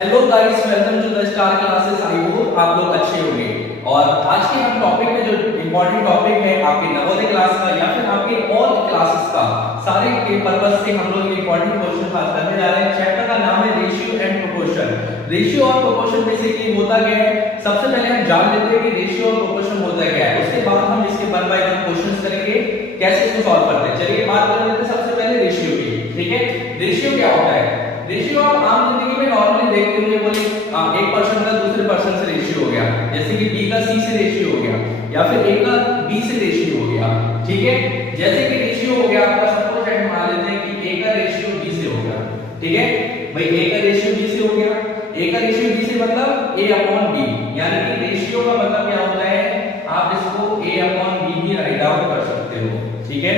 Hello guys, welcome to the star classes. I hope आप लोग अच्छे होंगे। और आज के हम टॉपिक में जो इंपॉर्टेंट टॉपिक है आपके नवोदय क्लास का या फिर आपके ऑल क्लासेस का, सारे के पर्पस से हम लोग इंपॉर्टेंट क्वेश्चन पास करने जा रहे हैं। चैप्टर का नाम है रेशियो एंड प्रोपोर्शन। रेशियो और प्रोपोर्शन बेसिकली होता क्या है, सबसे पहले हम जान लेते हैं कि रेशियो और प्रोपोर्शन होता क्या है। उसके बाद हम इसके वन बाय वन क्वेश्चंस करेंगे, कैसे इसको सॉल्व करते हैं। चलिए बात कर लेते हैं सबसे पहले रेशियो की। ठीक है, रेशियो क्या होता है? रेशियो आप आम जिंदगी में नॉर्मली देखते होंगे, बोले एक पर्सन का दूसरे पर्सन से रेशियो हो गया, जैसे कि बी का सी से रेशियो हो गया या फिर ए का बी से रेशियो हो गया। ठीक है, जैसे कि रेशियो हो गया आपका, सपोज दैट मान लेते हैं कि ए का रेशियो बी से हो गया। ठीक है भाई, ए का रेशियो बी से हो गया। ए का रेशियो बी से मतलब ए अपॉन बी, यानी कि रेशियो का मतलब क्या होता है, आप इसको ए अपॉन बी भी राइट डाउन कर सकते हो। ठीक है,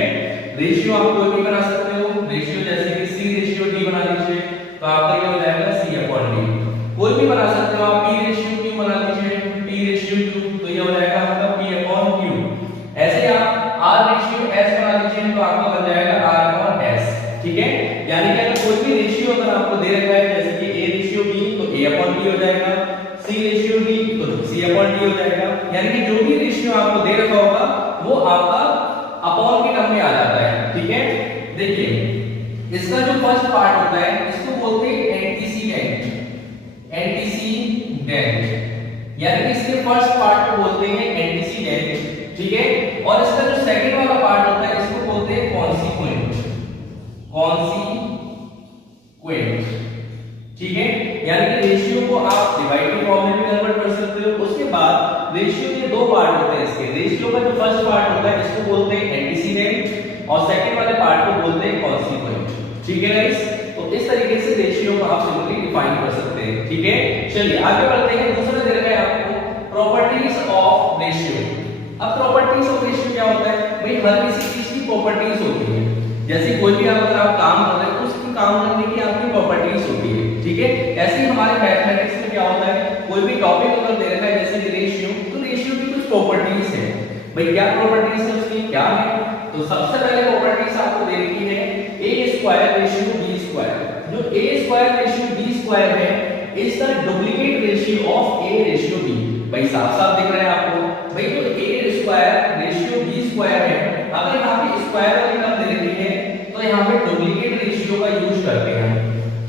रेशियो आप कोई भी बना सकते हो। रेशियो जैसे कि सी रेशियो डी बना लीजिए तो आपका ये हो जाएगा सी अपॉन डी। कोई भी बना सकते हो आप, पी रेशियो क्यू बना लीजिए, पी रेशियो क्यू तो ये हो जाएगा आपका पी अपॉन क्यू। ऐसे आप आर रेशियो एस बना लीजिए तो आपका बन जाएगा आर अपॉन एस। ठीक है, यानी कि अगर कोई भी रेशियो अगर आपको दे रखा है, जैसे कि ए रेशियो बी तो ए अपॉन बी हो जाएगा, सी रेशियो डी तो सी अपॉन डी हो जाएगा। यानी कि जो भी रेशियो आपको दे रखा होगा वो आपका अपॉन के टर्म में आ जाता है। ठीक है, देखिए इसका जो फर्स्ट पार्ट होता है इसको बोलते हैं एंटीसीडेंट। एंटीसीडेंट यानी कि इसके फर्स्ट पार्ट को बोलते हैं एंटीसीडेंट। ठीक है, और इसका जो सेकंड वाला पार्ट होता है इसको बोलते हैं कॉन्सिक्वेंट। कॉन्सिक्वेंट, ठीक है, यानी कि रेशियो को आप डिवाइडेड फॉर्म में भी कन्वर्ट कर सकते हो। उसके बाद रेशियो के दो पार्ट होते हैं इसके। रेशियो का जो फर्स्ट पार्ट होता है इसको बोलते हैं एंटीसीडेंट और सेकंड वाले पार्ट को बोलते हैं कॉन्सिक्वेंट। ठीक है गाइस, तो इस तरीके से रेशियो को आप सिंपली डिफाइन कर सकते हैं। ठीक है, चलिए आगे बढ़ते हैं। दूसरा दे रखा है आपको प्रॉपर्टीज ऑफ रेशियो। अब प्रॉपर्टीज ऑफ रेशियो क्या होता है भाई, हर किसी चीज की प्रॉपर्टीज होती है। जैसे कोई भी अगर आप काम कर रहे हैं उसकी काम करने की आपकी प्रॉपर्टीज होती है। ठीक है, ऐसे ही हमारे मैथमेटिक्स में क्या होता है, कोई भी टॉपिक अगर दे रखा है जैसे कि रेशियो, तो रेशियो की कुछ प्रॉपर्टीज है। भाई क्या प्रॉपर्टीज है उसकी, क्या है? तो सबसे पहले प्रॉपर्टीज आपको दे रखी है a square ratio b square. जो a square ratio b square है is the duplicate ratio of a ratio b। भाई साफ साफ दिख रहा है आपको, भाई जो a square ratio b square है, अगर यहां पे स्क्वायर वाली टर्म दे रखी है तो यहां पे डुप्लीकेट रेशियो का यूज करते हैं।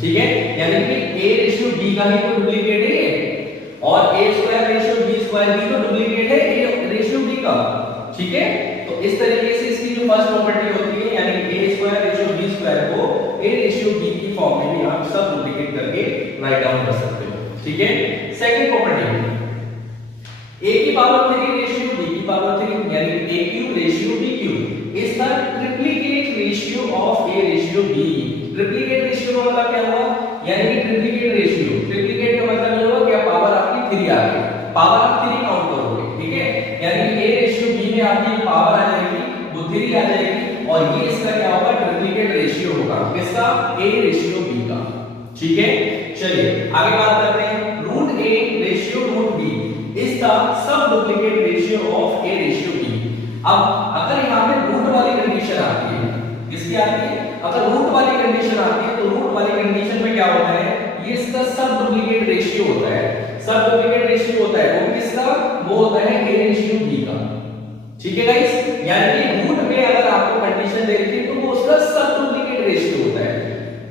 ठीक है, यानी कि a रेशियो b का ही तो डुप्लीकेट है और a square ratio b square भी तो डुप्लीकेट है a रेशियो b का। ठीक है, तो इस तरीके से इसकी जो फर्स्ट प्रॉपर्टी होती है, यानी a square ratio b square को a रेशियो b की फॉर्म में भी आप सब डुप्लीकेट करके राइट डाउन कर सकते हो। ठीक है, सेकंड प्रॉपर्टी a की पावर 3 रेशियो b की पावर 3, यानी a cube ratio b cube is the triplicate ratio of a ratio b। Triplicate ratio का मतलब क्या हुआ, यानी कि ट्रिप्लिकेट रेशियो, ट्रिप्लिकेट का मतलब ये हुआ कि पावर आपकी 3 आ गई, पावर आप 3 काउंट करोगे। ठीक है, यानी कि a रेशियो b में आपकी पावर आ जाएगी, वो 3 आ जाएगी और ये इसका क्या होगा, ट्रिप्लिकेट रेशियो होगा किसका, a रेशियो b का। ठीक है, चलिए आगे बात करते हैं। Root a ratio root b is the sub duplicate ratio of a ratio b। अब अगर यहां पे रूट वाली कंडीशन आती है, किसकी आती है, अगर रूट वाली कंडीशन आती है तो रूट वाली कंडीशन में क्या होता है, ये इसका सब डुप्लीकेट रेशियो होता है। सब डुप्लीकेट रेशियो होता है वो किसका, वो होता है a रेशियो b का। ठीक है गाइस, यानी कि रूट में अगर आपको कंडीशन दे रखी है तो वो उसका सब डुप्लीकेट रेशियो होता है।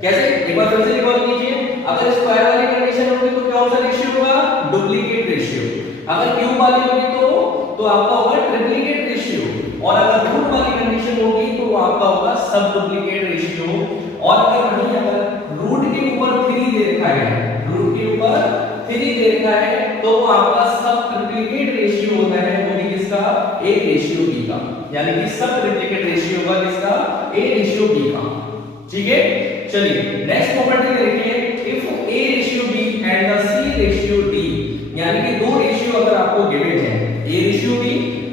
कैसे, एक बार फिर से रिकॉल कीजिए। अगर स्क्वायर वाली कंडीशन होगी तो कौन सा रेशियो होगा, डुप्लीकेट रेशियो। अगर क्यूब वाली होगी तो आपका होगा ट्रिप्लिकेट रेशियो, और अगर रूट वाली कंडीशन होगी तो वो आपका होगा सब डुप्लीकेट रेशियो। और अगर रूट के ऊपर 3 दे रखा है, रूट के ऊपर 3 दे रखा है तो वो आपका सब ट्रिप्लिकेट रेशियो होता है, वो भी किसका, a रेशियो b का। यानी कि सब ट्रिप्लिकेट रेशियो होगा किसका, a रेशियो b का। ठीक है, चलिए नेक्स्ट प्रॉपर्टी देखिए, if a ratio b and the c ratio d, यानी कि दो रेशियो अगर आपको गिवन है a रेशियो b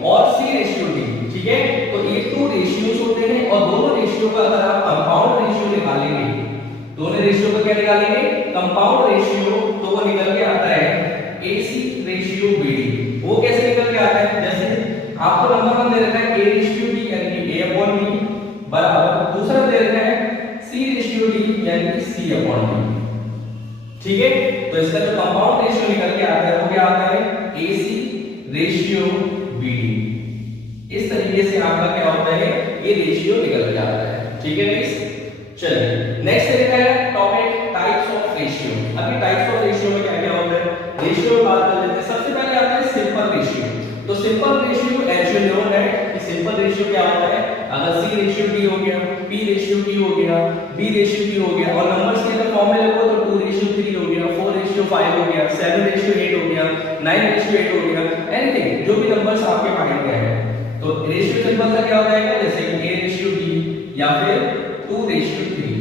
और c रेशियो d। ठीक है, तो ये दो रेशियोज होते हैं और दोनों रेशियो का अगर आप कंपाउंड रेशियो निकालेंगे, दोनों रेशियो का क्या निकालेंगे, कंपाउंड रेशियो, तो वो निकल के आता है ac रेशियो bd। वो कैसे निकल के आता है, जैसे आपको नंबर 1 दे रखा है a रेशियो b यानी कि a अपॉन b बराबर, दूसरा दे रखा है c रेशियो d यानी कि c अपॉन d। ठीक है, तो तो इसका जो कंपाउंड रेशियो निकल के आता है वो क्या आता है, AC रेशियो BD। इस तरीके से आपका क्या होता है, ये रेशियो निकल के आता है। ठीक है गाइस, चलिए नेक्स्ट देखा है टॉपिक टाइप्स ऑफ रेशियो। अभी टाइप्स ऑफ रेशियो में क्या क्या होता है, रेशियो में बात कर लेते हैं। सबसे पहले आता है सिंपल रेशियो। तो simple ratio as you know that कि सिंपल रेशियो क्या होता है, अगर C रेशियो D हो गया, P रेशियो Q हो गया, B रेशियो Q हो गया और नंबर्स के अगर फॉर्म में लगो तो 2 रेशियो 3 हो गया, 4 रेशियो 5 हो गया, 7 रेशियो 8 हो गया, 9 रेशियो 8 हो गया, एनीथिंग जो भी नंबर्स आपके माइंड में है। तो रेशियो सिंपल सा क्या होता है, जैसे कि A रेशियो D या फिर 2 रेशियो 3,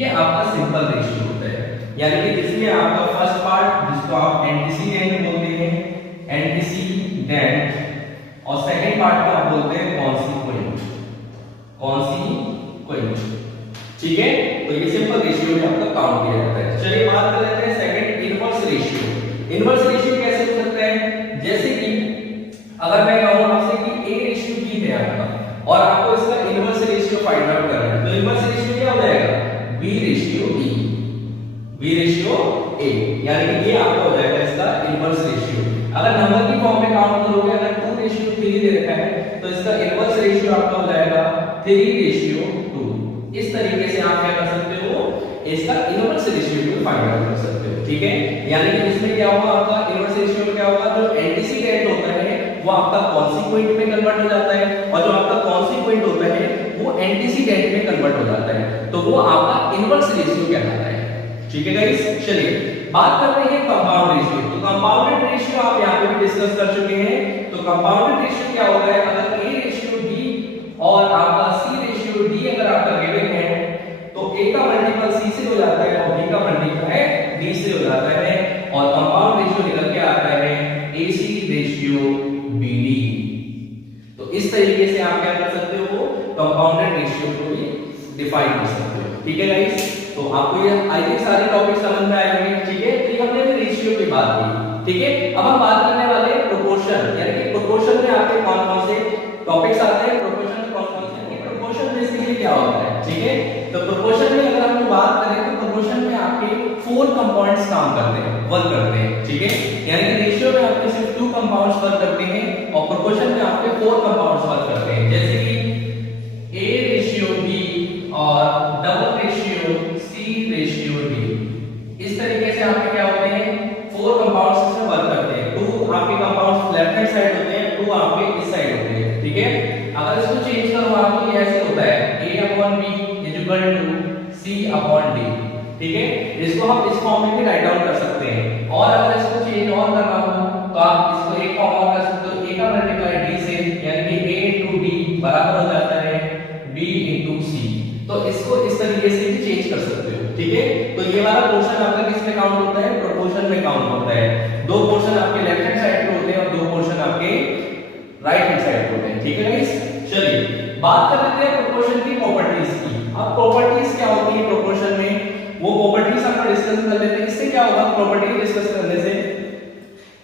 ये आपका सिंपल रेशियो होता है। यानी कि जिसमें आपका फर्स्ट पार्ट जिसको आप एंटीसीडेंट बोलते हैं, एंटीसीडेंट, और सेकंड पार्ट को आप बोलते हैं कॉन्सिक्वेंट, कॉन्सिक्वेंट। ठीक है, तो ये सिंपल रेशियो में आपका काउंट किया जाता है। चलिए बात कर लेते हैं second inverse ratio. Inverse ratio कैसे हो सकता है, जैसे कि अगर मैं कहूं आपसे कि A रेशियो B है आपका और आपको इसका इनवर्स रेशियो फाइंड आउट करना है, तो इनवर्स रेशियो क्या हो जाएगा, B ratio E, B ratio A, यानी कि ये आपका हो जाएगा इसका इनवर्स रेशियो। अगर नंबर की फॉर्म में काउंट करोगे, अगर 2 रेशियो 3 दे रखा है तो इसका इनवर्स रेशियो आपका हो जाएगा 3 रेशियो 2। इस तरीके से आप क्या कर सकते हो, इसका इनवर्स रेशियो को फाइंड आउट कर सकते हो। ठीक है, यानी कि इसमें क्या होगा, आपका इनवर्स रेशियो में क्या होगा, जो एंटीसीडेंट होता है वो आपका कॉन्सिक्वेंट में कन्वर्ट हो जाता है और जो आपका कॉन्सिक्वेंट होता है वो एंटीसीडेंट में कन्वर्ट हो जाता है, तो वो आपका इनवर्स रेशियो कहलाता है। ठीक है गाइस, चलिए बात करते हैं कंपाउंड रेशियो। तो कंपाउंडेड रेशियो आप यहां पे भी डिस्कस कर चुके हैं। तो कंपाउंडेड रेशियो क्या होता है, अगर A रेशियो B और आपका C रेशियो D अगर आपका गिवन है तो A का मल्टीपल C से हो जाता है और B का मल्टीपल D से हो जाता है और कंपाउंड रेशियो निकल के आता है AC रेशियो BD। तो इस तरीके से आप क्या कर सकते हो, कंपाउंडेड रेशियो को भी डिफाइन कर सकते हो। ठीक है गाइस, तो आपको ये आई थिंक सारे टॉपिक समझ में आए होंगे। ठीक है, तो हमने भी रेशियो की बात की। ठीक है, अब हम बात करने वाले हैं प्रोपोर्शन, यानी कि प्रोपोर्शन में आपके कौन-कौन से टॉपिक्स आते हैं, प्रोपोर्शन में कौन-कौन से, प्रोपोर्शन बेसिकली क्या होता है। ठीक है, तो प्रोपोर्शन में अगर हम बात करें तो प्रोपोर्शन में आपके 4 कंपाउंड्स काम करते हैं, वर्क करते हैं। ठीक है, यानी कि रेशियो में आपके सिर्फ 2 कंपाउंड्स वर्क करते हैं और प्रोपोर्शन में आपके 4 कंपाउंड्स वर्क करते हैं, जैसे कि A रेशियो B और double ratio C ratio D। इस तरीके से आपके क्या होते हैं, 4 कंपाउंड्स से वर्क करते हैं। 2 आपके कंपाउंड्स लेफ्ट हैंड साइड होते हैं, 2 आपके इस साइड होते हैं। ठीक है, अगर इसको चेंज करो आपको ये ऐसे होता है A/B = C/D। ठीक है, इसको हम इस फॉर्म में भी राइट डाउन कर सकते हैं और अगर इसको चेंज और करना हो तो आप इसको एक फॉर्म और कर सकते हो, A का मल्टीप्लाई D से, यानी कि A * D बराबर हो जाता है B * C। तो इसको इस तरीके से भी चेंज कर सकते हो। ठीक है, तो ये वाला पोर्शन आपका किस में काउंट होता है, प्रोपोर्शन में काउंट होता है। 2 पोर्शन आपके लेफ्ट हैंड साइड पे होते हैं और 2 पोर्शन आपके राइट हैंड साइड पे होते हैं। ठीक है गाइस, चलिए बात कर लेते हैं प्रोपोर्शन की प्रॉपर्टीज की। अब प्रॉपर्टीज क्या होती है प्रोपोर्शन में, वो प्रॉपर्टीज आपको डिस्कस कर लेते हैं। इससे क्या होगा प्रॉपर्टी डिस्कस करने से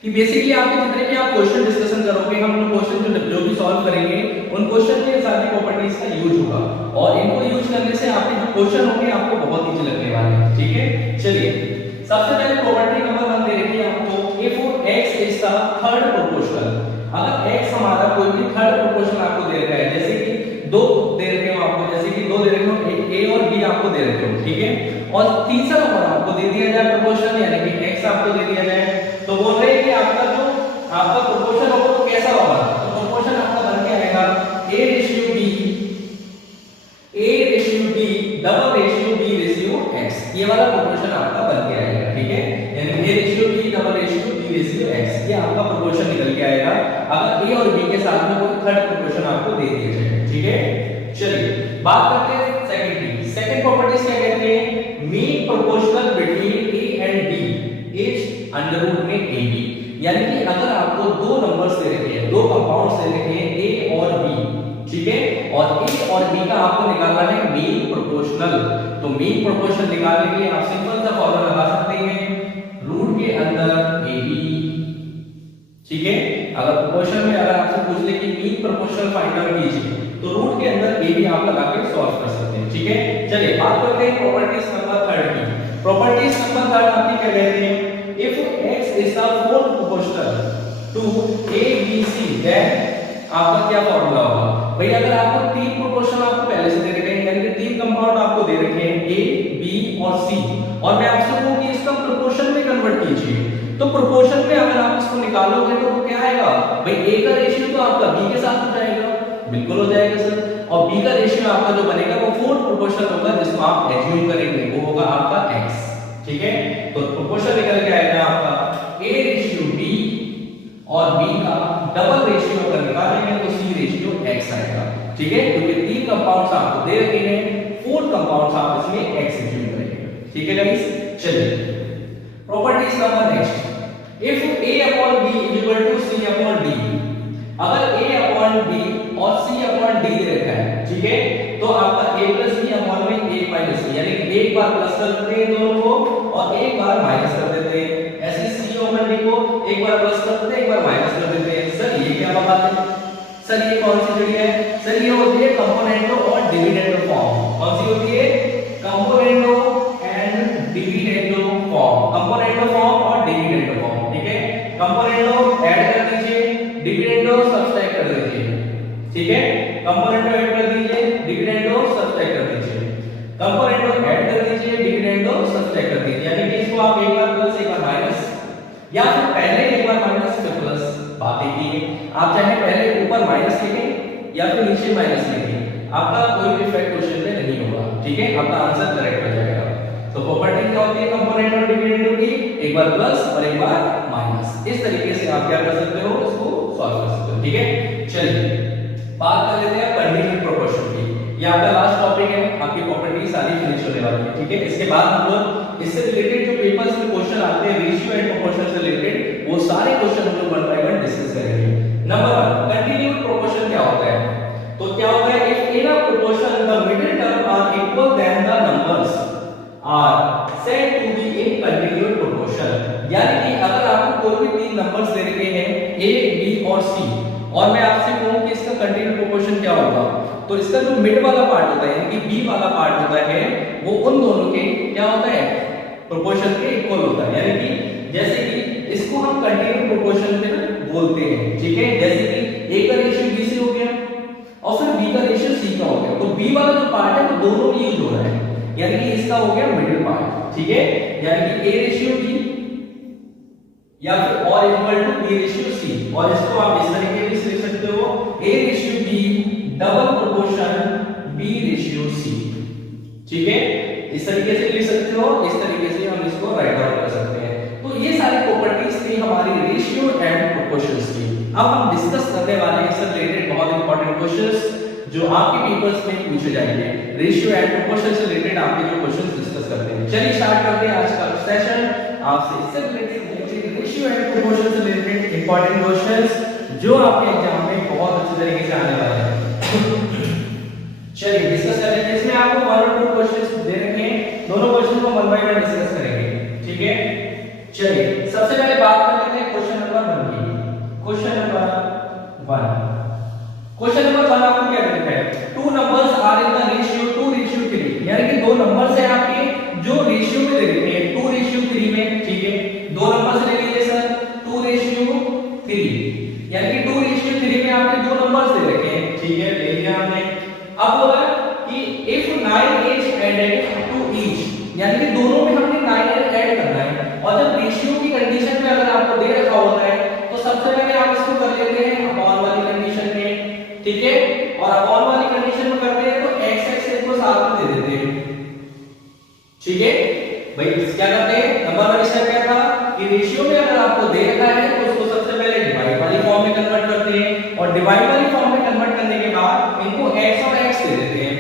कि बेसिकली आपके जितने भी आप क्वेश्चन डिस्कशन करोगे, हम लोग क्वेश्चन जो भी सॉल्व करेंगे उन क्वेश्चन के सारी प्रॉपर्टीज का यूज होगा और इनको यूज करने से आपके जो क्वेश्चन होंगे आपको बहुत इजी लगने वाले हैं। ठीक है, चलिए सबसे पहले प्रॉपर्टी नंबर 1 दे रखी है आपको, if x is the third proportional। अगर x हमारा कोई भी थर्ड प्रोपोर्शन आपको दे रखा है, जैसे कि 2 दे रखे हो आपको, जैसे कि 2 दे रखे हो, एक a और b आपको दे रखे हो। ठीक है, और तीसरा नंबर आपको दे दिया जाए प्रोपोर्शन, यानी कि x आपको दे दिया जाए, तो बोल रहे हैं कि आपका जो आपका प्रोपोर्शन होगा वो कैसा होगा, तो प्रोपोर्शन आपका बन के आएगा A ratio B double ratio B ratio x। ये वाला प्रोपोर्शन आपका बन के आएगा। ठीक है, यानी A ratio B double ratio B ratio x, ये आपका प्रोपोर्शन निकल के आएगा अगर A और B के साथ में कोई थर्ड प्रोपोर्शन आपको दे दिया जाए। ठीक है, चलिए बात करते हैं सेकंड प्रॉपर्टीज क्या कहते हैं, mean proportional between A and D is under root में AB। यानी कि अगर आपको 2 नंबर्स दे रखे हैं, 2 कंपाउंड्स दे रखे हैं A और B, ठीक है, और A और B का आपको निकालना है मीन प्रोपोर्शनल। तो मीन प्रोपोर्शनल निकालने के लिए आप सिंपल सा फॉर्मूला लगा सकते हैं, रूट के अंदर AB। ठीक है, अगर प्रोपोर्शन में अगर आपसे पूछ ले कि मीन प्रोपोर्शनल फाइंड आउट कीजिए तो रूट के अंदर AB आप लगा के सॉल्व कर सकते हैं। ठीक है, चलिए बात करते हैं प्रॉपर्टीज नंबर 3 की। प्रॉपर्टीज नंबर 3 आपकी क्या कहते हैं, is the fourth proportional to ABC, then आपका क्या फॉर्मूला होगा भाई? अगर आपको तीन प्रोपोर्शन आपको पहले से दे रखे हैं, यानी कि तीन कंपाउंड आपको दे रखे हैं A, B और C, और मैं आपसे कहूं कि इसका प्रोपोर्शन में कन्वर्ट कीजिए, तो प्रोपोर्शन में अगर आप इसको निकालोगे तो वो क्या आएगा भाई? A का रेशियो तो आपका B के साथ हो जाएगा, बिल्कुल हो जाएगा सर, और B का रेशियो आपका जो बनेगा वो फोर्थ प्रोपोर्शन होगा जिसको आप एज्यूम करेंगे, वो होगा आपका X, ठीक है? तो प्रोपोर्शन निकल के आएगा आपका A रेशियो B और B का डबल रेशियो अगर निकालेंगे तो C रेशियो X आएगा, ठीक है? क्योंकि तीन कंपाउंड्स आपको दे रखे हैं, फोर्थ कंपाउंड्स आप इसमें X एज्यूम करेंगे, ठीक है गाइस? चलिए properties number next, if A upon B is equal to C upon D, अगर A upon B और C upon D दे रखा है, ठीक है, तो आपका A plus B upon में A minus B, यानी कि एक बार प्लस कर देते हैं दोनों को और एक बार माइनस कर देते हैं, ऐसे C upon D को एक बार प्लस कर देते हैं, एक बार माइनस कर देते हैं। सर ये क्या बात है? सर ये कौन सी जुड़ी है? सर ये होती है कंपोनेंटो और डिविडेंडो फॉर्म। कौन सी होती है? कंपोनेंटो एंड डिविडेंडो फॉर्म, कंपोनेंटो फॉर्म और डिविडेंडो फॉर्म, ठीक है? कंपोनेंटो ऐड कर दीजिए, डिविडेंडो सब्ट्रैक्ट कर दीजिए, ठीक है? कंपोनेंटो ऐड कर दीजिए, डिविडेंडो सब्ट्रैक्ट कर दीजिए, कंपोनेंटो ऐड कर दीजिए, डिविडेंडो सब्ट्रैक्ट कर दीजिए, यानी कि इसको आप एक बार प्लस एक बार माइनस, या फिर पहले एक बार माइनस फिर प्लस, बात एक ही है। आप चाहे पहले ऊपर माइनस लिखें या फिर नीचे माइनस लिखें, आपका कोई भी इफेक्ट क्वेश्चन में नहीं होगा, ठीक है? आपका आंसर करेक्ट हो जाएगा। तो प्रॉपर्टी क्या होती है कंपोनेंट और डिविडेंड की? एक बार प्लस और एक बार माइनस, इस तरीके से आप क्या कर सकते हो, इसको सॉल्व कर सकते हो, ठीक है? चलिए बात कर लेते हैं कंटीन्यूअस प्रोपोर्शन की। ये आपका लास्ट टॉपिक है, आपकी प्रॉपर्टी सारी फिनिश होने वाली है, ठीक है? इसके बाद हम लोग इससे रिलेटेड जो पेपर्स में क्वेश्चन आते हैं रेशियो एंड प्रोपोर्शन से रिलेटेड, वो सारे क्वेश्चन हम लोग वन बाय वन डिस्कस करेंगे। नंबर 1, कंटीन्यूअस प्रोपोर्शन क्या होता है? तो क्या होता है? If in a proportion the middle term are equal then the numbers are said to be in continuous proportion, यानी कि अगर आपको कोई भी तीन नंबर्स दे रखे हैं A, B और C, और मैं आपसे कहूं कि इसका कंटीन्यूअस प्रोपोर्शन क्या होगा, तो इसका जो मिड वाला पार्ट होता है, यानी कि B वाला पार्ट होता है, वो उन दोनों के क्या होता है? प्रोपोर्शन के इक्वल होता है, यानी कि जैसे कि इसको हम कंटीन्यूअस प्रोपोर्शन में बोलते हैं, ठीक है? जैसे कि A का रेशियो B से हो गया और फिर B का रेशियो C का हो गया, तो B वाला जो पार्ट है वो दोनों में यूज हो रहा है, यानी कि इसका हो गया मिडिल पार्ट, ठीक है? यानी कि A रेशियो B या फिर और equal to B ratio C, और इसको आप इस तरीके से लिख सकते हो A ratio B double proportion B ratio C, ठीक है? इस तरीके से लिख सकते हो, इस तरीके से हम इसको राइट डाउन कर सकते हैं। तो ये सारी प्रॉपर्टीज थी हमारी रेशियो एंड प्रोपोर्शंस की। अब हम डिस्कस करने वाले हैं इससे रिलेटेड बहुत इंपॉर्टेंट क्वेश्चंस जो आपके पेपर्स में पूछे जाएंगे, रेशियो एंड प्रोपोर्शन से रिलेटेड आपके जो क्वेश्चंस डिस्कस करते हैं। चलिए स्टार्ट करते हैं आज का सेशन। आपसे इससे रिलेटेड रेशियो एंड प्रोपोर्शन से रिलेटेड इंपॉर्टेंट क्वेश्चंस जो आपके एग्जाम में बहुत अच्छे तरीके से आने वाले हैं। चलिए डिस्कस कर लेते हैं। इसमें आपको 1 और 2 क्वेश्चंस दे रखे हैं, दोनों क्वेश्चन को वन बाय वन डिस्कस करेंगे, ठीक है? चलिए सबसे पहले बात कर लेते हैं क्वेश्चन नंबर 1 की। क्वेश्चन नंबर 1 आपको क्या लिखा है? 2 numbers are in the ratio 2:3, यानी कि दो नंबर्स हैं आपके जो रेशियो में दे रखे हैं 2:3 में, ठीक है? दो नंबर्स ले लीजिए सर 2:3, यानी कि 2:3 में आपके दो नंबर्स दे रखे हैं, ठीक है? ले लिया हमने। अब बोला कि if 9 is added to each, यानी कि दोनों में हमने 9 ऐड करना है, और जब रेशियो की कंडीशन में अगर आपको दे रखा होता है तो सबसे पहले आप इसको कर लेते हैं अपॉन वाली कंडीशन में, ठीक है? और अपॉन वाली कंडीशन में करते हैं तो x को साथ में दे देते हैं, ठीक है? भाई क्या करते हैं? नंबर 1 स्टेप क्या था कि रेशियो में अगर आपको दे रखा है तो उसको सबसे पहले डिवाइड वाली फॉर्म में कन्वर्ट करते हैं, और डिवाइड वाली फॉर्म में कन्वर्ट करने के बाद इनको x और x दे देते हैं,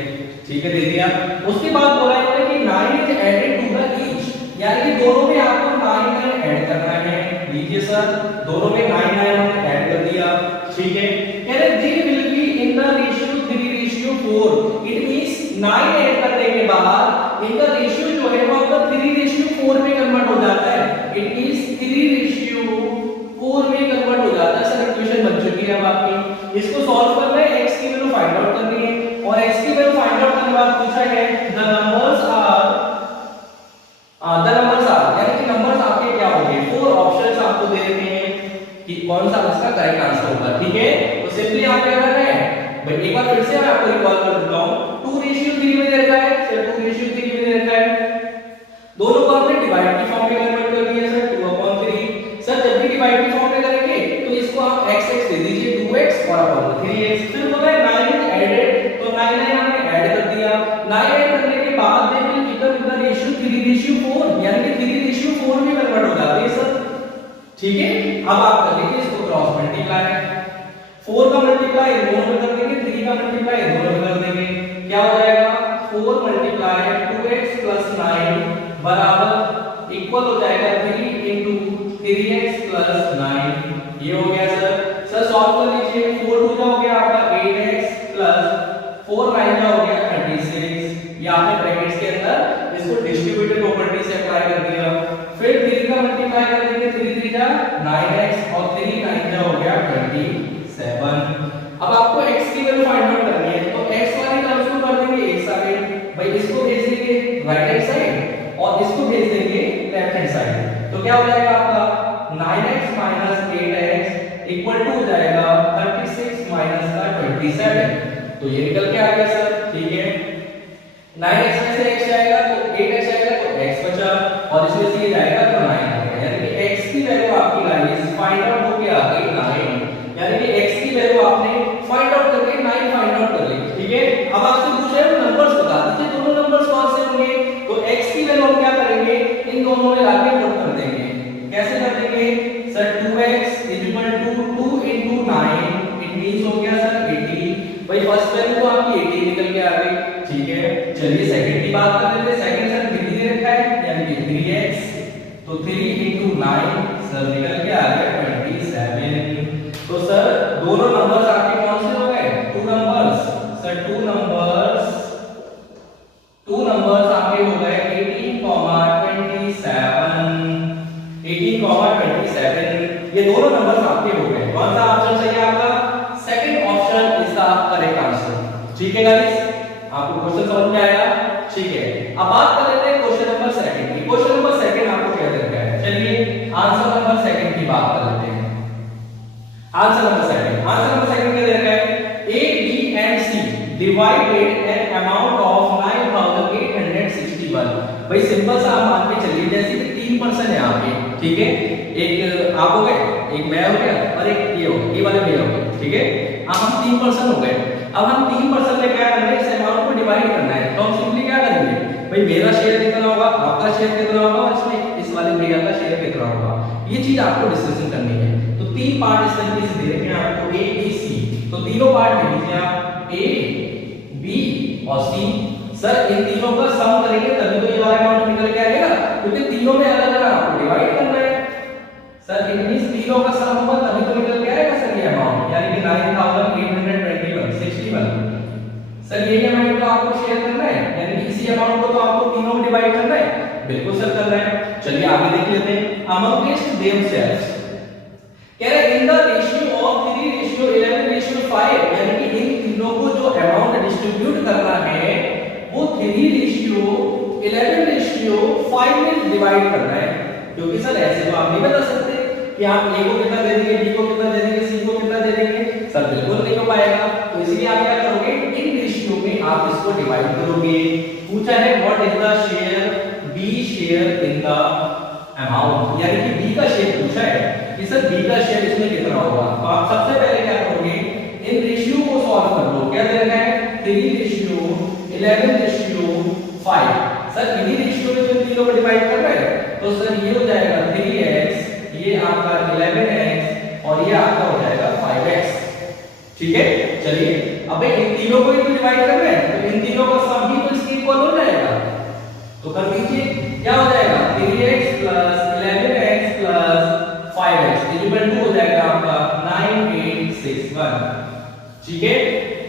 ठीक है? दे दिया। उसके बाद बोला इन्होंने कि 9 is added to the each, यानी कि दोनों में आपको 9 ऐड करना है। लीजिए सर दोनों में 9 हमने ऐड कर दिया, ठीक है? कह रहे they will be in the ratio 3:4, it means 9 add करने के बाद इनका रेशियो जो है वो आपका 3:4 में कन्वर्ट हो जाता है, इट मींस 3:4 में कन्वर्ट हो जाता है। सर इक्वेशन बन चुकी है अब आपकी, इसको सॉल्व करना है, x की वैल्यू फाइंड आउट करनी है, और x की वैल्यू फाइंड आउट करने के बाद पूछा है द नंबर्स आर, यानी कि नंबर्स आपके क्या होंगे? 4 ऑप्शंस आपको कि कौन सा इसका करेक्ट आंसर होगा। ठीक है, तो सिंपली आप क्या कर रहे हैं भाई, एक बार फिर से मैं आपको रिकॉल कर देता हूं। 2:3 में दे रखा है सर, 2:3 में दे रखा है, दोनों को आपने डिवाइड की फॉर्म में कन्वर्ट कर दिया सर, 2/3। सर जब भी डिवाइड की फॉर्म में करेंगे तो इसको आप x x दे दीजिए, 2x और अपॉन 3x। फिर बोला है 9 इज एडेड, तो 9 आपने ऐड कर दिया। 9 ऐड करने के बाद then will become in the ratio 3:4, यानी कि 3:4 में कन्वर्ट हो जाता है सर। ठीक है, अब आप कर लीजिए इसको क्रॉस मल्टीप्लाई, 4 का मल्टीप्लाई इन दोनों में कर देंगे, 3 का मल्टीप्लाई इन दोनों में कर देंगे, क्या हो जाएगा 4 मल्टीप्लाई 2x प्लस 9 बराबर इक्वल हो जाएगा 3 into 3x प्लस 9। ये हो गया सर। सर सॉल्व कर लीजिए, 4 2 का हो गया आपका 8x प्लस 4 9 का हो गया 36। ये आपने ब्रैकेट्स के अंदर इसको डिस्ट्रीब्यूटिव प्रॉपर्टी से अप्लाई कर दिया। फिर 3 का मल्टीप्लाई कर देंगे, 3 3 जा 9x और 3 9 जा हो गया 27। अब आपको x की वैल्यू फाइंड आउट करनी है, तो x वाली टर्म्स को कर देंगे एक साइड, भाई इसको भेज देंगे राइट हैंड साइड और इसको भेज देंगे लेफ्ट हैंड साइड। तो क्या हो जाएगा आपका 9x 8x इक्वल टू हो जाएगा 36 का 27। तो ये निकल के आ गया सर। ठीक है, 9x में से x जाएगा तो 8x जाएगा तो x बचा और इसमें से ये जाएगा तो 9 आ गया, यानी कि x की वैल्यू आपकी गाइस फाइंड आउट हो गया 9, यानी कि x की वैल्यू आपने फाइंड आउट करके 9 फाइंड आउट कर ली। ठीक है, अब आपसे पूछा है नंबर्स बता दीजिए, दोनों नंबर्स कौन से होंगे। तो x की वैल्यू हम क्या करेंगे, इन दोनों में लाके पुट कर देंगे। कैसे कर देंगे sir, 2x 2 into 9 it means हो गया सर 18। भाई फर्स्ट वैल्यू तो आपकी 18 निकल के आ गई। ठीक है, चलिए सेकंड की बात कर लेते हैं। सेकंड सर 3 दे रखा है, यानी कि 3x, तो 3 into 9 सर निकल के आ गया 27। तो सर दोनों नंबर्स आपके कौन से हो गए, 2 नंबर्स सर, 2 नंबर्स आपके हो गए 18,27। ये दोनों नंबर्स आपके हो गए। कौन सा ऑप्शन सही है आपका, second option is the correct answer. ठीक है गाइस, आपको क्वेश्चन समझ में आया। ठीक है, अब बात कर लेते हैं क्वेश्चन नंबर सेकंड की। क्वेश्चन नंबर सेकंड आपको क्या दे रखा है, चलिए आंसर नंबर सेकंड की बात कर लेते हैं। आंसर नंबर सेकंड क्या दे रखा है, A, B and C divided an amount of 9,861। भाई सिंपल सा आप मान के चलिए, जैसे कि 3 पर्सन है यहाँ पे। ठीक है, एक आप हो गए, एक मैं हो गया और एक ये हो गया, ये वाले भैया हो गए। ठीक है, अब हम 3 पर्सन हो गए। अब हम 3 पर्सन में क्या करना है, इस अमाउंट को डिवाइड करना है। तो हम सिंपली क्या करेंगे, भाई मेरा शेयर कितना होगा, आपका शेयर कितना होगा और इसमें इस वाले भैया का शेयर कितना होगा, ये चीज आपको डिस्कशन करनी है। तो 3 पार्ट इस तरीके से दे रखे हैं आपको A, B, C। तो तीनों पार्ट ले लीजिए आप, A, B और C। सर इन तीनों का सम करेंगे तभी तो ये वाला अमाउंट निकल के आएगा, क्योंकि तीनों में अलग अलग आपको डिवाइड करना है। सर इस तीनों का सम होगा तभी तो निकल के आएगा सर ये अमाउंट, यानी कि 9,821 61। सर यही अमाउंट तो आपको शेयर करना है, यानी कि इसी अमाउंट को तो आपको तीनों में डिवाइड करना है। बिल्कुल सर कर रहे हैं। चलिए आगे देख लेते हैं। अमंगेस्ट देमसेल्व्स कह रहे इन द रेशियो ऑफ 3:11:5, यानी कि इन तीनों को जो अमाउंट डिस्ट्रीब्यूट करना है वो 3:11:5 में डिवाइड करना है। क्योंकि सर ऐसे तो आप नहीं बता सकते कि आप A को कितना दे देंगे, B को कितना दे देंगे, C को कितना दे देंगे, सर बिल्कुल नहीं हो पाएगा। तो इसलिए आप क्या करोगे, इन रेशियो में आप इसको डिवाइड करोगे। पूछा है what is the share, B share in the amount, यानी कि B का शेयर पूछा है कि सर B का शेयर इसमें कितना होगा। तो आप सबसे पहले क्या करोगे, इन रेशियो को सॉल्व कर लो। क्या दे रखा है, 3:11:5। सर इन्हीं रेशियो में जो तीनों को डिवाइड कर रहे हैं, तो सर ये हो जाएगा 3x, ये आपका 11x और ये आपका हो जाएगा 5x। ठीक है, चलिए अब इन तीनों को ही तो डिवाइड कर रहे हैं, तो इन तीनों का सम भी तो इसके इक्वल हो जाएगा। तो कर दीजिए, क्या हो जाएगा 3x plus 11x plus 5x equal to हो जाएगा आपका 9861। ठीक है,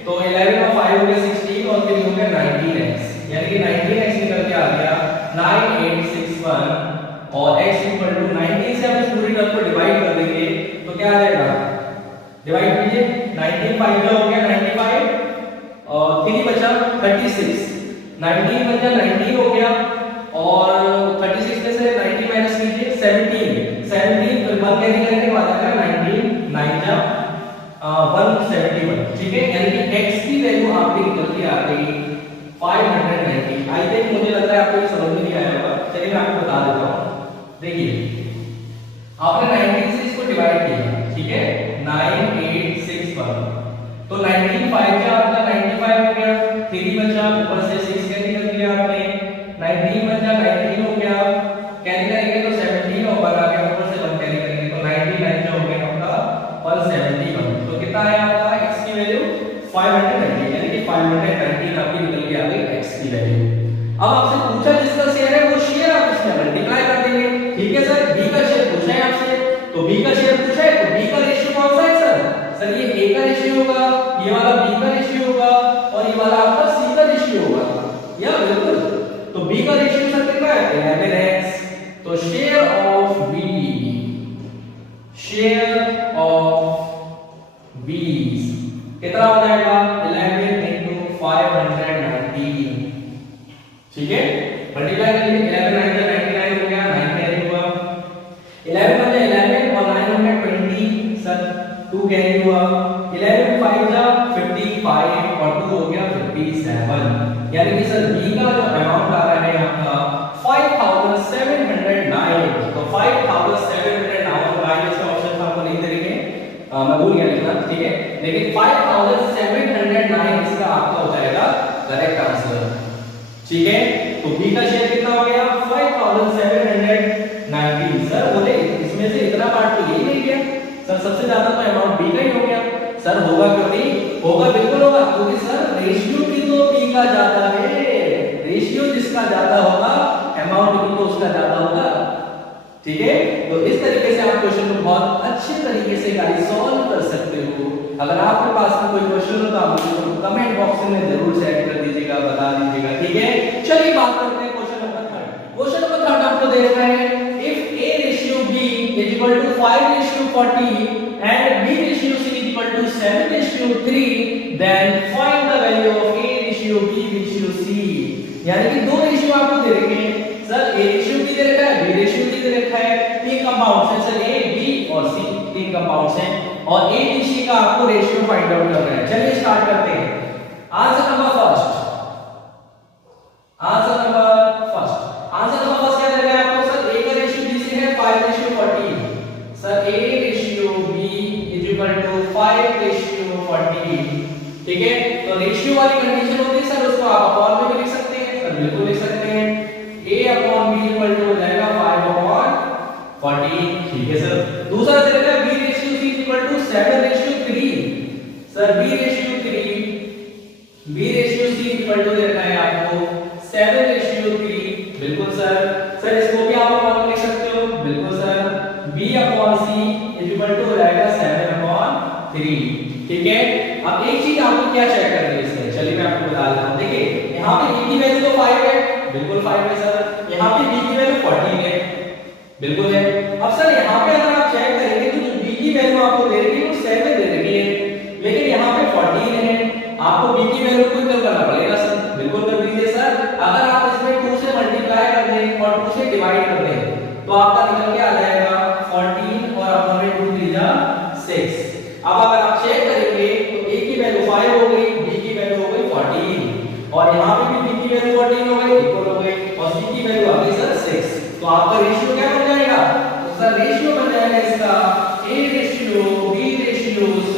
तो 11 और 5 हो गया 16 और 3 हो गया 19x, यानी कि 19x निकल के आ गया 9861 और x इक्वल टू 19 से हम इस पूरी टर्म को डिवाइड कर देंगे तो क्या आ जाएगा, डिवाइड कीजिए 19 5 हो गया 95 और 3 बचा 36, 19 बचा 19 हो गया और 36 में से 90 माइनस कीजिए 17 फिर 1 कैरी करने के बाद आएगा 19 171, ठीक है, यानी कि x की वैल्यू आपकी निकल के आ गई 590। आई थिंक मुझे लग रहा है आपको ये समझ में नहीं आया होगा, चलिए मैं आपको बता देता हूँ। देखिए आपने 19 से इसको डिवाइड किया, ठीक है, 9861, तो 19 5 का आपका 95 हो गया, 3 बचा, ऊपर से 6 कैरी कर दिया आपने, 19 बचा, 19 हो गया, कैरी करेंगे तो 17 ऊपर आ गया, ऊपर से 1 कैरी करेंगे तो 99 जो हो गया आपका 171। तो कितना आया आपका x की वैल्यू 590, यानी कि 590 आपकी निकल के आ गई x की वैल्यू। अब आपसे पूछा जिसका शेयर है वो शेयर आप इसमें मल्टीप्लाई कर देंगे, ठीक है सर। b का शेयर पूछा है आपसे, तो b का शेयर पूछा है तो b का रेशियो कौन सा है सर? सर ये a का रेशियो होगा, ये वाला b का रेशियो होगा और ये वाला आपका c का रेशियो होगा, या बिल्कुल। तो b का रेशियो सर कितना है 11x, तो शेयर ऑफ b कितना हो जाएगा 11 into 590, ठीक है, मल्टीप्लाई करेंगे 11 9 99 हो गया, 9 कैरी हुआ, 11 बन जाए 11 और 9 हो गया 20 सर, 2 कैरी हुआ, 11 5 जा 55 और 2 हो गया 57, यानी कि सर b का जो अमाउंट आ रहा है आपका 5709। तो 5709 इसका ऑप्शन था, आपको नहीं देंगे, मैं भूल गया लिखना, ठीक है, लेकिन 5709 इसका आपका हो जाएगा करेक्ट आंसर, ठीक है। तो b का शेयर कितना हो गया 5790। सर बोले इसमें से इतना पार्ट तो यही नहीं गया सर, सबसे ज्यादा तो अमाउंट b का ही हो गया। सर होगा क्यों नहीं होगा, बिल्कुल होगा, क्योंकि सर रेशियो भी तो b का ज्यादा है, रेशियो जिसका ज्यादा होगा अमाउंट भी तो उसका ज्यादा होगा, ठीक है। तो इस तरीके से आप क्वेश्चन को बहुत अच्छे तरीके से गाइस सॉल्व कर सकते हो। अगर आपके पास में कोई क्वेश्चन हो तो आप मुझे कमेंट बॉक्स में जरूर सेंड कर दीजिएगा, बता दीजिएगा, ठीक है। चलिए बात करते हैं क्वेश्चन नंबर 3। क्वेश्चन नंबर 3 आपको दे रखा है, if a ratio b is equal to 5:40 and b ratio c is equal to 7:3, then find the value of a ratio b ratio c। यानी कि दो रेशियो आपको दे रखे हैं सर, a रेशियो भी दे रखा है, b रेशियो भी दे रखा है, तीन कंपाउंड्स हैं सर, a b और c, तीन कंपाउंड्स हैं और a b c का आपको रेशियो फाइंड आउट करना है। चलिए स्टार्ट करते हैं। Answer number first, answer number first क्या दे रखा है आपको सर, a का रेशियो b से है 5:40, sir a ratio b is equal to 5:40, ठीक है। तो रेशियो वाली कंडीशन होती है सर, उसको आप अपॉन में भी लिख सकते हैं सर, बिल्कुल लिख सकते हैं, a upon b equal to हो जाएगा 5/40, ठीक है सर। दूसरा दे रखा है b ratio c equal to 7:3, sir b ratio c equal to दे रखा है आपको 7:3, बिल्कुल सर। सर इसको भी आप अपॉन में लिख सकते हो, बिल्कुल sir, b upon c equal to हो जाएगा 7/3, ठीक है। अब एक चीज आपको क्या चेक करनी है इसमें, चलिए मैं आपको बता देता हूं। देखिए यहां पे b की वैल्यू तो 5 है, बिल्कुल 5 है सर, यहां पे b की वैल्यू 14 है, बिल्कुल है। अब सर यहां पे अगर आप चेक करेंगे तो जो b की वैल्यू आपको दे रही है वो 7 दे रही है, लेकिन यहां पे 14 है, आपको b की वैल्यू को करना पड़ेगा सर, बिल्कुल कर दीजिए सर। अगर आप इसमें 2 से मल्टीप्लाई कर दें और 2 से डिवाइड कर दें तो आपका निकल के आ जाएगा 14 और अपॉन में 2 3 जा 6। अब अगर आप चेक करेंगे तो a की वैल्यू 5 हो गई, b की वैल्यू हो गई 14 और यहां पे भी b की वैल्यू 14 हो गई, इक्वल हो गई, और c की वैल्यू आ गई सर 6। तो आपका रेशियो क्या बन जाएगा, तो सर रेशियो बन जाएगा इसका a ratio b ratio c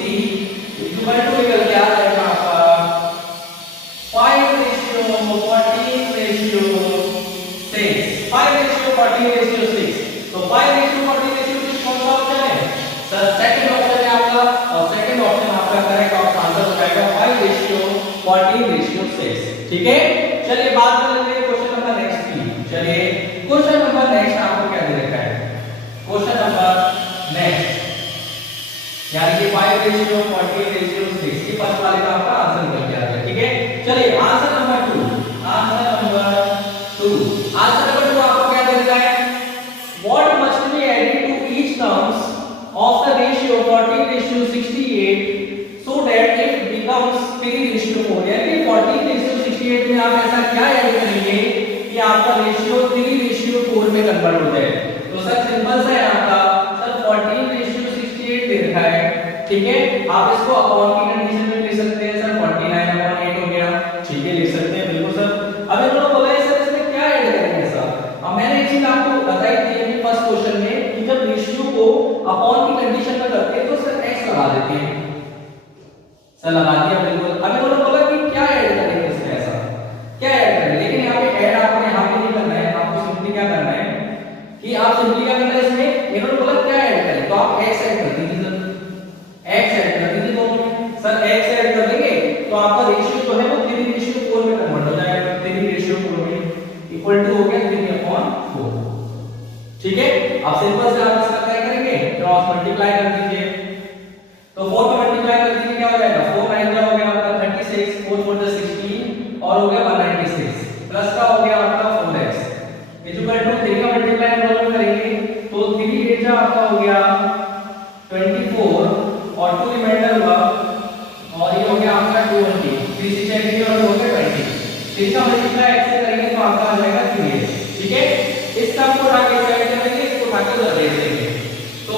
equal to निकल के आ जाएगा आपका 5:14 रेशियो 6, 5:14 रेशियो 6। तो 5:14 रेशियो 6 कौन सा ऑप्शन है सर, सेकंड ऑप्शन है आपका, और सेकंड ऑप्शन आपका करेक्ट आंसर हो जाएगा 5:14 रेशियो 6, ठीक है। चलिए बात कर लेते हैं क्वेश्चन नंबर नेक्स्ट की। चलिए क्वेश्चन नंबर नेक्स्ट आपको क्या दे रखा है, क्वेश्चन नंबर नेक्स्ट यानी कि 5:14 रेशियो 6 के फर्स्ट वाले का आपका आंसर निकल के आ गया, ठीक है। चलिए आंसर नंबर 2, आंसर नंबर 2 आपको क्या दे रखा है, what must be added to each terms of the ratio 14:68 so that it becomes 3:4, यानी 14:68 में आप ऐसा क्या ऐड करेंगे कि आपका रेशियो 3:4 में कन्वर्ट हो जाए। तो सर सिंपल सा है आपका, सर 14:68 दे रखा है, ठीक है। आप इसको अपॉन की कंडीशन में लिख सकते हैं सर 49/8 हो गया, ठीक है लिख सकते हैं बिल्कुल सर। अब इन्होंने बोला है सर इसमें क्या ऐड करेंगे सर। अब मैंने एक चीज आपको बताई थी अभी फर्स्ट क्वेश्चन में कि जब रेशियो को अपॉन की कंडीशन में करते हैं तो सर x लगा देते हैं, सर लगा दिया बिल्कुल। अब इन्होंने बोला कि क्या ऐड करेंगे इसमें, ऐसा क्या ऐड करेंगे, लेकिन यहाँ पे ऐड आपको यहाँ पे नहीं करना है, आपको सिंपली क्या करना है कि आप सिंपली क्या करना है इसमें, इन्होंने बोला क्या ऐड करें तो आप x ऐड कर दीजिए सर, x ऐड कर दीजिए दोनों में सर, x ऐड कर देंगे तो आपका रेशियो जो है वो 3:4 में कन्वर्ट हो जाएगा, 3:4 में इक्वल टू हो गया 3/4, ठीक है। अब सिंपल से आप इसका क्या करेंगे, क्रॉस मल्टीप्लाई कर दीजिए, तो 4 का मल्टीप्लाई कर दीजिए क्या हो जाएगा, 4 9 हो गया आपका 36, 4 4 16 और हो गया 196 प्लस का हो गया आपका 4x इक्वल टू 3 का मल्टीप्लाई दोनों में करेंगे तो 3 8 आपका हो गया 24 और 2 रिमाइंडर हुआ और ये हो गया आपका 220, 3 से चेक किया और हो गया 20, 3 का मल्टीप्लाई x से करेंगे तो आपका आ जाएगा 3x, ठीक है। इस टर्म को उठा के साइड कर देंगे, इसको उठा के उधर भेज देंगे तो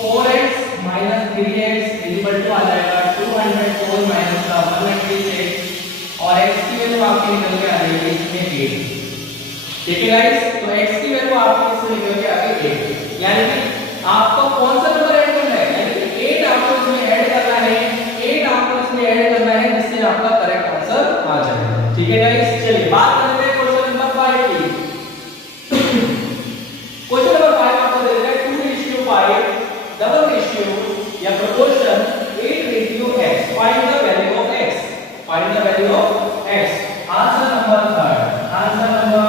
4x 3x इक्वल टू आ जाएगा 204 माइनस का 196 और x की वैल्यू आपकी निकल के आ जाएगी इसमें 8, ठीक है गाइस। तो x की वैल्यू आपकी इसमें निकल के आ गई 8, यानी कि आपको कौन सा नंबर ऐड करना है, यानी कि 8 आपको इसमें ऐड करना है, 8 आपको इसमें ऐड करना है जिससे आपका करेक्ट आंसर आ जाएगा, ठीक है गाइस। चलिए बात करते हैं क्वेश्चन नंबर 5 की। क्वेश्चन नंबर 5 आपको दे दिया है 2:5 डबल रेशियो या proportion 8:x, find the value of x, find the value of x। Answer number 3, answer number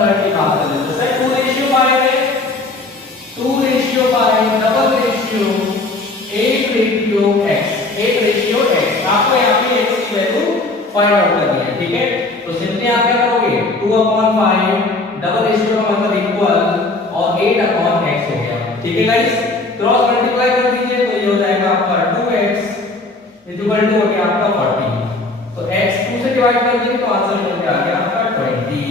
3 की बात करें तो सर 2:5 है, 2:5 डबल रेशियो 8:x, आपको यहाँ पे x की वैल्यू फाइंड आउट करनी है, ठीक है। तो सिंपली आप क्या करोगे 2/5 डबल रेशियो का मतलब इक्वल और 8/x हो गया, ठीक है गाइस। क्रॉस मल्टीप्लाई कर दीजिए तो ये हो जाएगा आपका 2x इक्वल टू हो गया आपका 40, तो x 2 से डिवाइड कर देंगे तो आंसर निकल के आ गया आपका 20,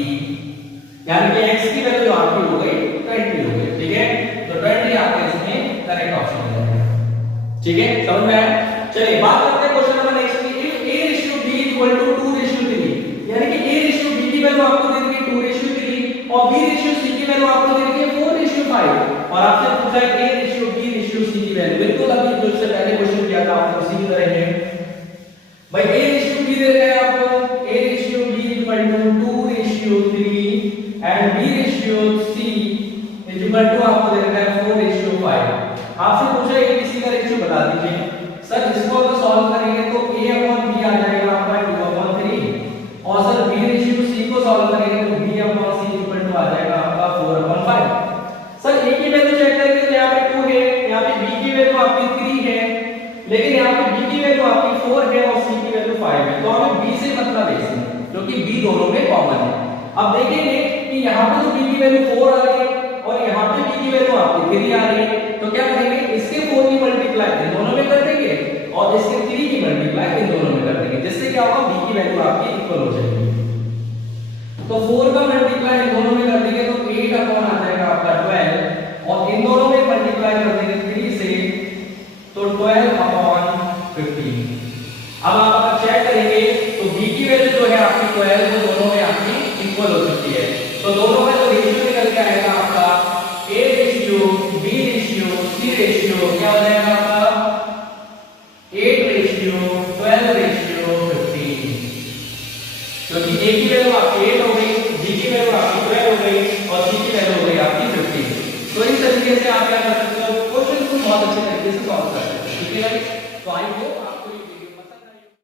यानी कि x की वैल्यू आपकी हो गई 20 हो गई, ठीक है। तो 20 आपका इसमें करेक्ट ऑप्शन हो जाएगा, ठीक है, समझ में आया। चलिए बात करते हैं क्वेश्चन नंबर नेक्स्ट की, इफ a:b इक्वल टू 2:3, यानी कि a:b की वैल्यू आपको दे दी है 2:3 और b:c की वैल्यू आपको दे दी है 4:5 और आपसे पूछा है a:b:c की वैल्यू, बिल्कुल अभी जो इससे पहले क्वेश्चन किया था आपको उसी की तरह है भाई। a:b दे रखा है आपको, a:b equal to 2:3 and b:c equal to आपको दे रखा है 4:5। आपसे पूछा है किसी का रेशियो बता दीजिए सर, इसको अगर सॉल्व करेंगे तो a/b आ जाएगा आपका 2/3 और सर b:c को सॉल्व करेंगे तो b/c इक्वल टू आ जाएगा आपका 4/5। सर a की वैल्यू चेक करेंगे तो यहाँ पे 2 है, यहाँ पे b की वैल्यू आपकी 3 है, लेकिन यहाँ पे b की वैल्यू आपकी 4 है और c की वैल्यू 5 है, तो हमें b से मतलब है इसमें क्योंकि b दोनों में कॉमन है। अब देखेंगे कि यहाँ पे तो b की वैल्यू 4 आ रही है और यहाँ पे b की वैल्यू आपकी 3 आ रही है, तो क्या करेंगे इसके 4 की मल्टीप्लाई इन दोनों में कर देंगे और इसके 3 की मल्टीप्लाई इन दोनों में कर देंगे, जिससे क्या होगा b की वैल्यू आपकी इक्वल हो जाएगी। तो 4 का मल्टीप्लाई इन दोनों में कर देंगे तो 8 अपॉन आ जाएगा आपका 12 और इन दोनों में मल्टीप्लाई कर देंगे 3 से तो 12/15। अब आप अगर चेक करेंगे तो b की वैल्यू जो है आपकी 12 वो दोनों में आपकी इक्वल हो सकती है, तो दोनों में जो रेशियो निकल के आएगा आपका a:b:c:, क्या हो जाएगा आपका 8:12:15, क्योंकि a की वैल्यू आपकी 8 हो गई, b की वैल्यू आपकी 12 हो गई और c की वैल्यू हो गई आपकी 15। तो इस तरीके से आप क्या कर सकते हो, क्वेश्चन को बहुत अच्छे तरीके से सॉल्व कर सकते हो, ठीक है। तो आई होप